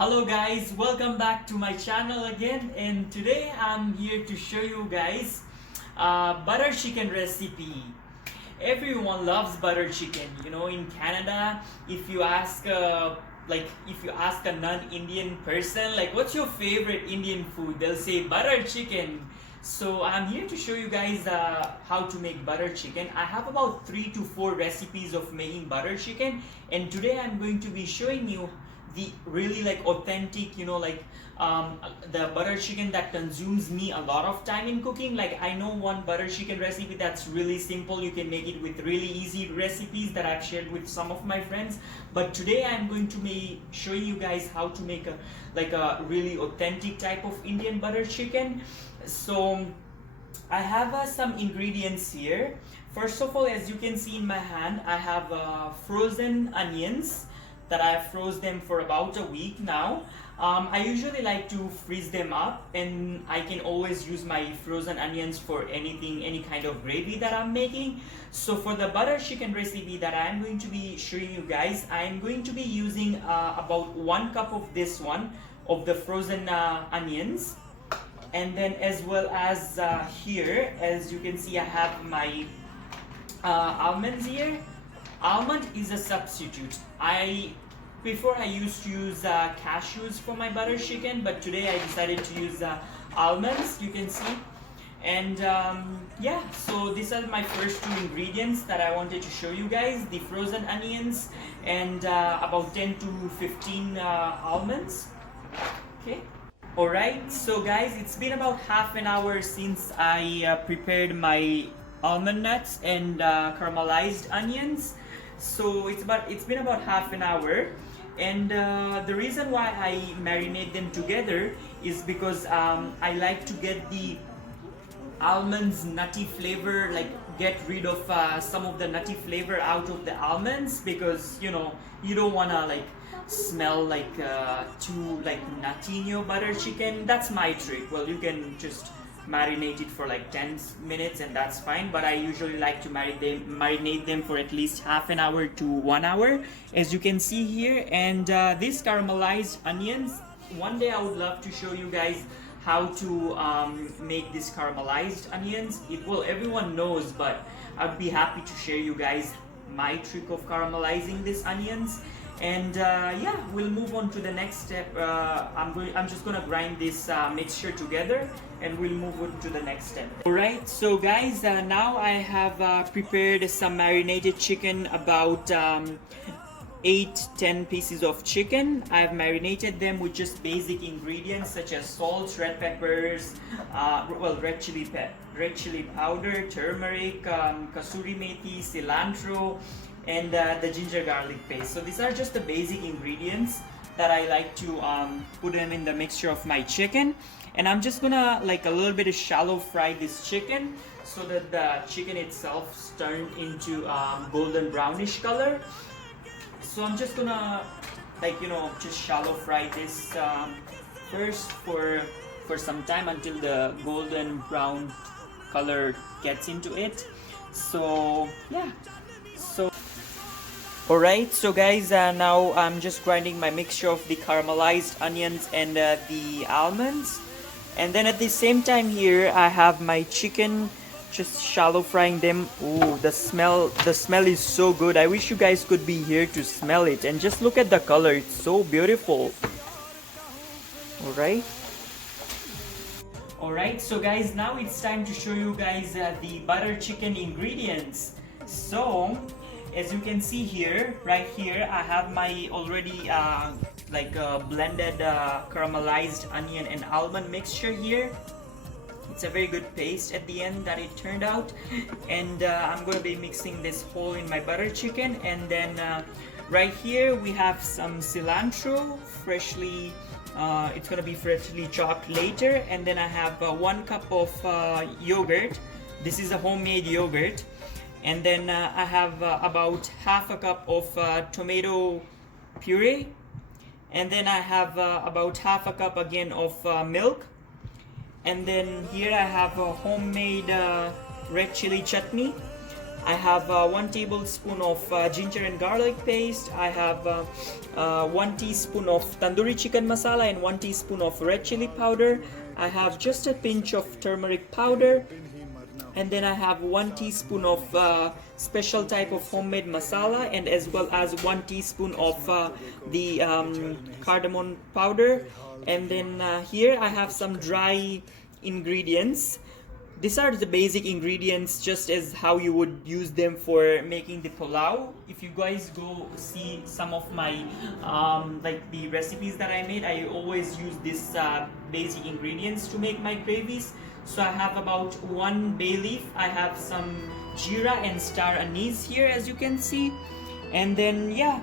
Hello guys, welcome back to my channel again, and today I'm here to show you guys butter chicken recipe. Everyone loves butter chicken. You know, in Canada, if you ask a non-Indian person like what's your favorite Indian food, they'll say butter chicken. So I'm here to show you guys how to make butter chicken. I have about 3 to 4 recipes of making butter chicken, and today I'm going to be showing you the really authentic, the butter chicken that consumes me a lot of time in cooking. Like, I know one butter chicken recipe that's really simple. You can make it with really easy recipes that I've shared with some of my friends, but today I'm going to be showing you guys how to make a really authentic type of Indian butter chicken. So I have some ingredients here. First of all, as you can see in my hand, I have frozen onions that I have froze them for about a week now. I usually like to freeze them up, and I can always use my frozen onions for anything, any kind of gravy that I'm making. So for the butter chicken recipe that I'm going to be showing you guys, I'm going to be using about 1 cup of this one, of the frozen onions. And then as well as here, as you can see, I have my almonds here. Almond is a substitute. Before I used to use cashews for my butter chicken, but today I decided to use almonds, you can see. And yeah, so these are my first 2 ingredients that I wanted to show you guys: the frozen onions and about 10 to 15 almonds. Okay. Alright, so guys, it's been about half an hour since I prepared my almond nuts and caramelized onions. So it's been about half an hour, and the reason why I marinate them together is because I like to get the almonds nutty flavor, get rid of some of the nutty flavor out of the almonds, because you don't wanna smell too nutty in your butter chicken. That's my trick. Well, you can just marinate it for 10 minutes and that's fine, but I usually like to marinate them for at least half an hour to 1 hour, as you can see here. And these caramelized onions, one day I would love to show you guys how to make these caramelized onions. Everyone knows, but I'd be happy to share you guys my trick of caramelizing these onions. And yeah, we'll move on to the next step. I'm just gonna grind this mixture together, and we'll move on to the next step. Alright, so guys, now I have prepared some marinated chicken, about 8-10 pieces of chicken. I've marinated them with just basic ingredients such as salt, red peppers, red chili powder, turmeric, kasuri methi, cilantro, and the ginger garlic paste. So these are just the basic ingredients that I like to put them in the mixture of my chicken. And I'm just gonna a little bit of shallow fry this chicken so that the chicken itself turns into golden brownish color. So I'm just gonna just shallow fry this first for some time until the golden brown color gets into it. So yeah. Alright, so guys, now I'm just grinding my mixture of the caramelized onions and the almonds. And then at the same time here, I have my chicken, just shallow frying them. Ooh, the smell is so good. I wish you guys could be here to smell it. And just look at the color, it's so beautiful. Alright, so guys, now it's time to show you guys the butter chicken ingredients. So as you can see here, right here, I have my already blended caramelized onion and almond mixture here. It's a very good paste at the end that it turned out. And I'm going to be mixing this whole in my butter chicken. And then right here we have some cilantro, it's going to be freshly chopped later. And then I have 1 cup of yogurt. This is a homemade yogurt. And then I have about half a cup of tomato puree. And then I have about half a cup again of milk. And then here I have a homemade red chili chutney. I have 1 tablespoon of ginger and garlic paste. I have 1 teaspoon of tandoori chicken masala and 1 teaspoon of red chili powder. I have just a pinch of turmeric powder, and then I have 1 teaspoon of special type of homemade masala, and as well as 1 teaspoon of the cardamom powder. And then here I have some dry ingredients. These are the basic ingredients, just as how you would use them for making the pulao. If you guys go see some of my like the recipes that I made, I always use this basic ingredients to make my gravies. So I have about 1 bay leaf, I have some jeera and star anise here, as you can see. And then yeah,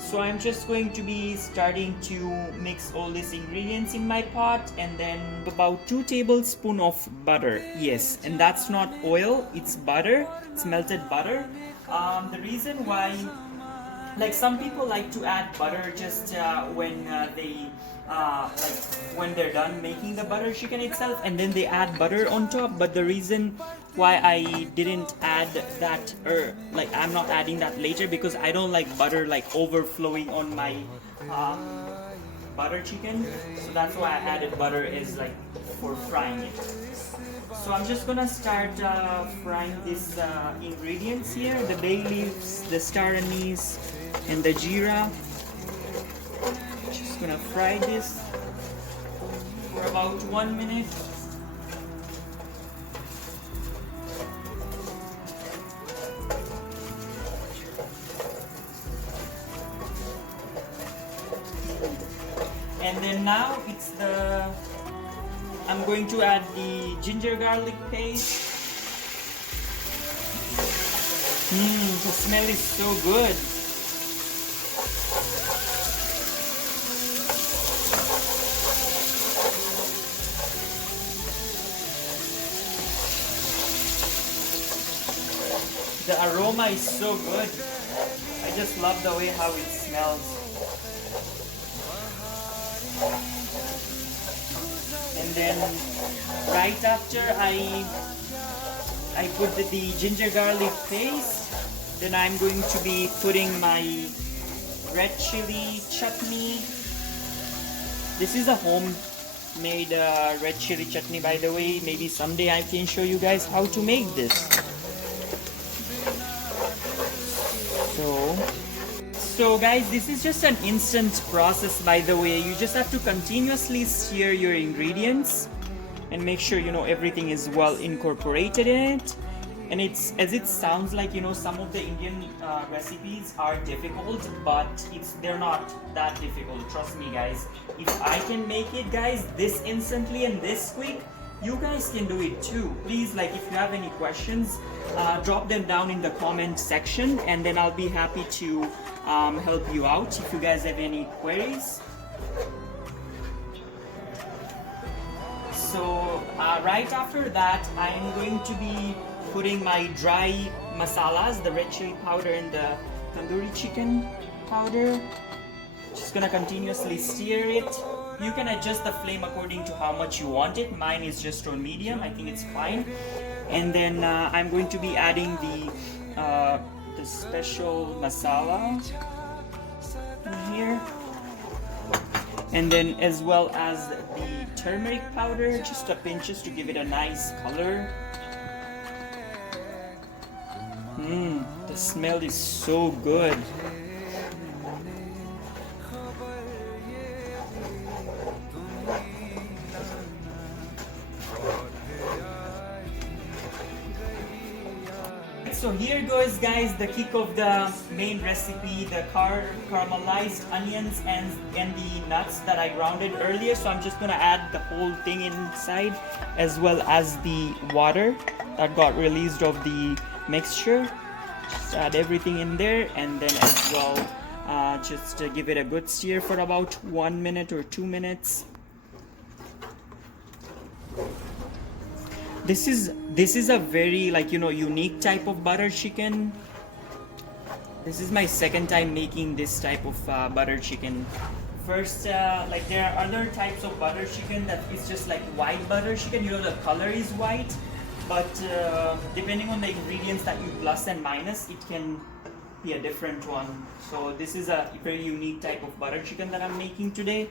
so I'm just going to be starting to mix all these ingredients in my pot, and then about 2 tablespoons of butter. Yes, and that's not oil, it's butter, it's melted butter. The reason why, like, some people like to add butter just when they like when they're done making the butter chicken itself, and then they add butter on top. But the reason why I didn't add that, or like I'm not adding that later, because I don't like butter like overflowing on my butter chicken. So that's why I added butter as like for frying it. So I'm just gonna start frying these ingredients here: the bay leaves, the star anise, and the jeera. Just gonna fry this for about 1 minute. And then now I'm going to add the ginger garlic paste. The smell is so good. The aroma is so good. I just love the way how it smells. And then right after I put the ginger garlic paste, then I'm going to be putting my red chili chutney. This is a homemade red chili chutney, by the way. Maybe someday I can show you guys how to make this. So guys, this is just an instant process, by the way. You just have to continuously stir your ingredients and make sure, you know, everything is well incorporated in it. And it's, as it sounds like, you know, some of the Indian recipes are difficult, but they're not that difficult. Trust me, guys. If I can make it, guys, this instantly and this quick, you guys can do it too. Please, like, if you have any questions, drop them down in the comment section, and then I'll be happy to help you out if you guys have any queries. So right after that, I'm going to be putting my dry masalas, the red chili powder and the tandoori chicken powder. Just gonna continuously stir it. You can adjust the flame according to how much you want it. Mine is just on medium. I think it's fine. And then I'm going to be adding the special masala in here, and then as well as the turmeric powder, just a pinch, just to give it a nice color. The smell is so good. So here goes, guys, the kick of the main recipe, the caramelized onions and the nuts that I grounded earlier. So I'm just gonna add the whole thing inside, as well as the water that got released of the mixture. Just add everything in there, and then as well just give it a good stir for about 1 minute or 2 minutes. This is a very, like, you know, unique type of butter chicken. This is my second time making this type of butter chicken. First, like, there are other types of butter chicken that is just like white butter chicken, you know, the color is white, but depending on the ingredients that you plus and minus, it can be a different one. So this is a very unique type of butter chicken that I'm making today.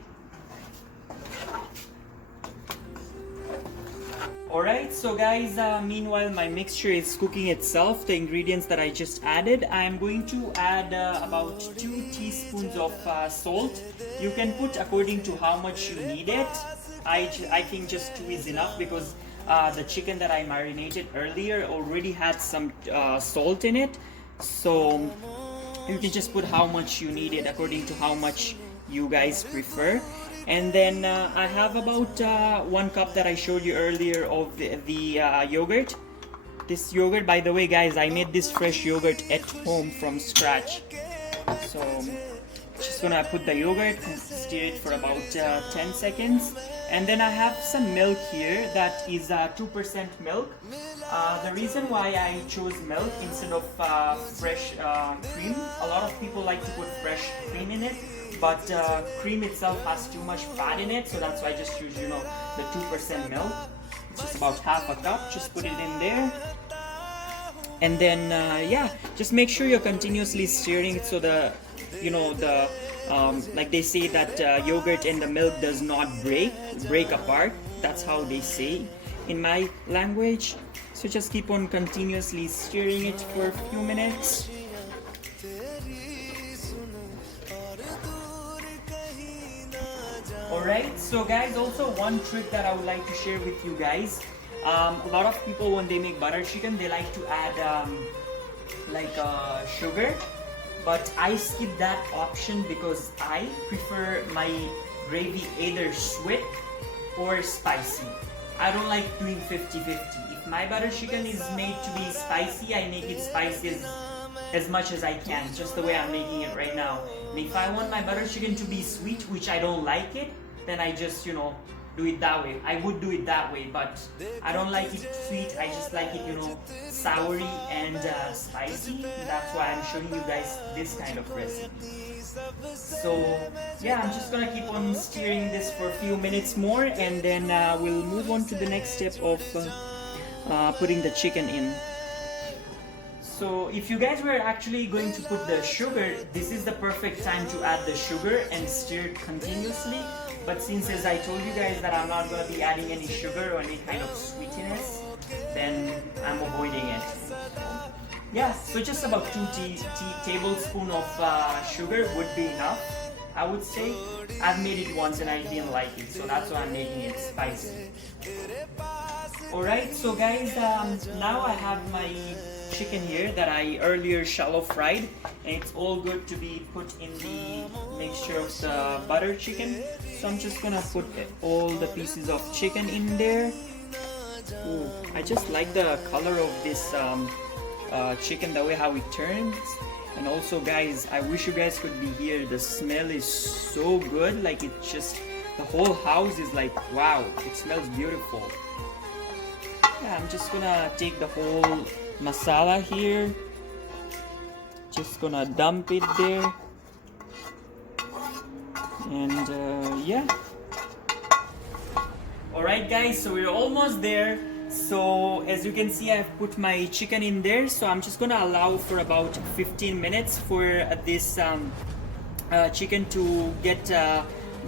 Alright, so guys, meanwhile my mixture is cooking itself, the ingredients that I just added, I'm going to add about 2 teaspoons of salt. You can put according to how much you need it. I think just 2 is enough because the chicken that I marinated earlier already had some salt in it. So you can just put how much you need it according to how much you guys prefer. And then I have about 1 cup that I showed you earlier of the yogurt. This yogurt, by the way guys, I made this fresh yogurt at home from scratch. So just gonna put the yogurt and stir it for about 10 seconds. And then I have some milk here that is 2% milk. The reason why I chose milk instead of fresh cream, a lot of people like to put fresh cream in it, but cream itself has too much fat in it, so that's why I just use, the 2% milk. It's just about half a cup. Just put it in there, and then yeah, just make sure you're continuously stirring it so the like they say that yogurt and the milk does not break apart. That's how they say in my language. So just keep on continuously stirring it for a few minutes. Alright, so guys, also one trick that I would like to share with you guys. A lot of people, when they make butter chicken, they like to add sugar, but I skip that option because I prefer my gravy either sweet or spicy. I don't like doing 50-50. If my butter chicken is made to be spicy, I make it spicy as much as I can, just the way I'm making it right now. And if I want my butter chicken to be sweet, which I don't like it, then I just, do it that way. I would do it that way, but I don't like it sweet. I just like it, soury and spicy. That's why I'm showing you guys this kind of recipe. So yeah, I'm just gonna keep on stirring this for a few minutes more, and then we'll move on to the next step of putting the chicken in. So if you guys were actually going to put the sugar, this is the perfect time to add the sugar and stir it continuously. But since, as I told you guys, that I'm not going to be adding any sugar or any kind of sweetness, then I'm avoiding it. Yeah, so just about 2 tablespoons of sugar would be enough, I would say. I've made it once and I didn't like it, so that's why I'm making it spicy. Alright, so guys, now I have my chicken here that I earlier shallow fried, and it's all good to be put in the mixture of the butter chicken. So I'm just gonna put all the pieces of chicken in there. Ooh, I just like the color of this chicken, the way how it turns. And also guys, I wish you guys could be here. The smell is so good, like it's just, the whole house is like, wow, it smells beautiful. Yeah, I'm just gonna take the whole masala here, just gonna dump it there, and yeah. Alright guys, so we're almost there. So as you can see, I've put my chicken in there, so I'm just gonna allow for about 15 minutes for this chicken to get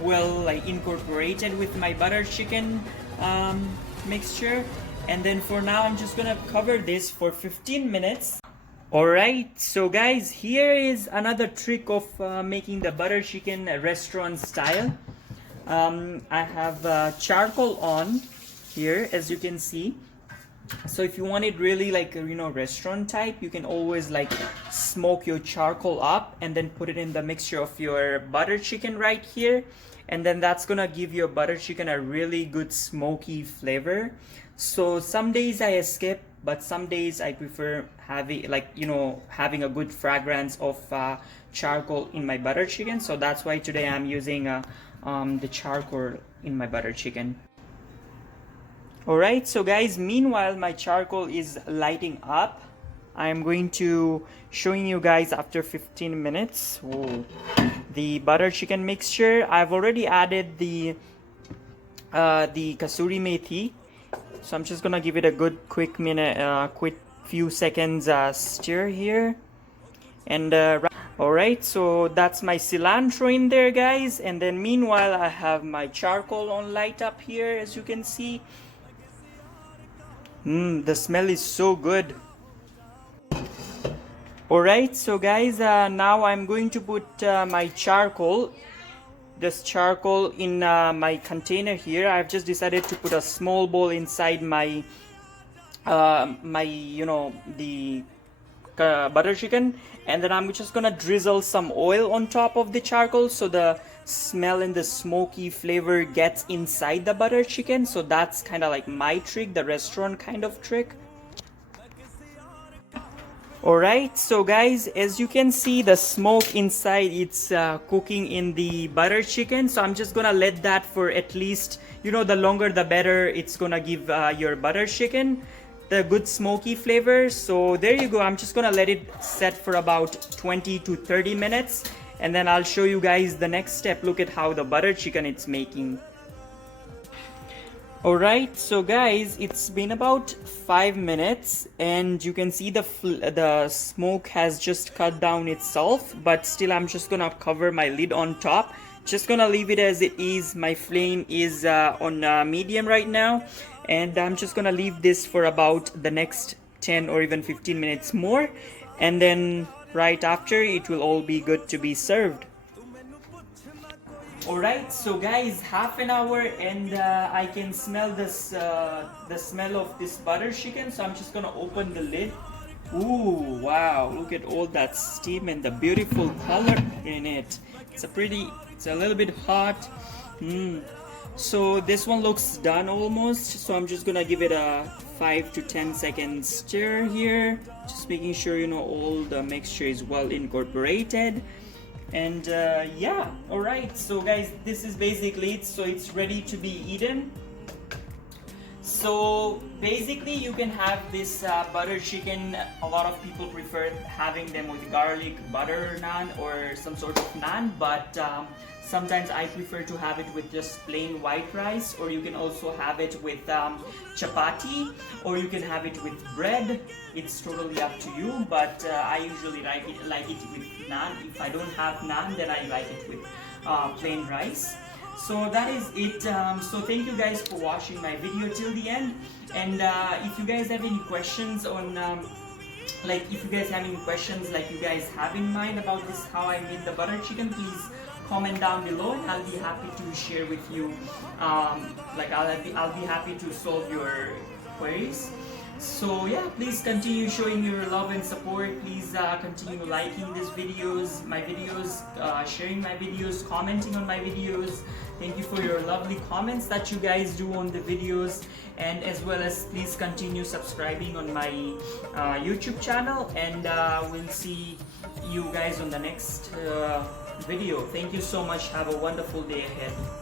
well incorporated with my butter chicken mixture. And then for now, I'm just gonna cover this for 15 minutes. Alright, so guys, here is another trick of making the butter chicken restaurant style. I have charcoal on here, as you can see. So if you want it really restaurant type, you can always smoke your charcoal up and then put it in the mixture of your butter chicken right here. And then that's gonna give your butter chicken a really good smoky flavor. So some days I skip, but some days I prefer having having a good fragrance of charcoal in my butter chicken. So that's why today I'm using the charcoal in my butter chicken. Alright, so guys, meanwhile my charcoal is lighting up. I'm going to showing you guys after 15 minutes. Whoa. The butter chicken mixture. I've already added the kasuri methi. So I'm just gonna give it a good quick quick few seconds stir here. And alright, so that's my cilantro in there, guys. And then meanwhile I have my charcoal on light up here, as you can see. The smell is so good. Alright, so guys, now I'm going to put my charcoal, this charcoal in my container here. I've just decided to put a small bowl inside my the butter chicken, and then I'm just gonna drizzle some oil on top of the charcoal so the smell and the smoky flavor gets inside the butter chicken. So that's kind of like my trick, the restaurant kind of trick. Alright, so guys, as you can see, the smoke inside, it's cooking in the butter chicken. So I'm just gonna let that for at least, the longer the better. It's gonna give your butter chicken the good smoky flavor. So there you go. I'm just gonna let it set for about 20 to 30 minutes, and then I'll show you guys the next step. Look at how the butter chicken it's making. Alright, so guys, it's been about 5 minutes, and you can see the smoke has just cut down itself, but still I'm just gonna cover my lid on top. Just gonna leave it as it is. My flame is on medium right now, and I'm just gonna leave this for about the next 10 or even 15 minutes more, and then right after it will all be good to be served. Alright, so guys, half an hour, and I can smell this the smell of this butter chicken. So I'm just gonna open the lid. Ooh, wow, look at all that steam and the beautiful color in it. It's a little bit hot. So this one looks done almost, so I'm just gonna give it a 5 to 10 second stir here, just making sure all the mixture is well incorporated. And yeah, alright, so guys, this is basically it. So it's ready to be eaten. So basically you can have this butter chicken. A lot of people prefer having them with garlic butter naan or some sort of naan, but sometimes I prefer to have it with just plain white rice, or you can also have it with chapati, or you can have it with bread. It's totally up to you, but I usually like it with naan. If I don't have naan, then I like it with plain rice. So that is it. So thank you guys for watching my video till the end, and if you guys have any questions on like you guys have in mind about this, how I made the butter chicken, please comment down below, and I'll be happy to share with you. I'll be happy to solve your queries. So yeah, please continue showing your love and support. Please continue liking my videos, sharing my videos, commenting on my videos. Thank you for your lovely comments that you guys do on the videos, and as well as please continue subscribing on my YouTube channel, and we'll see you guys on the next video. Thank you so much. Have a wonderful day ahead.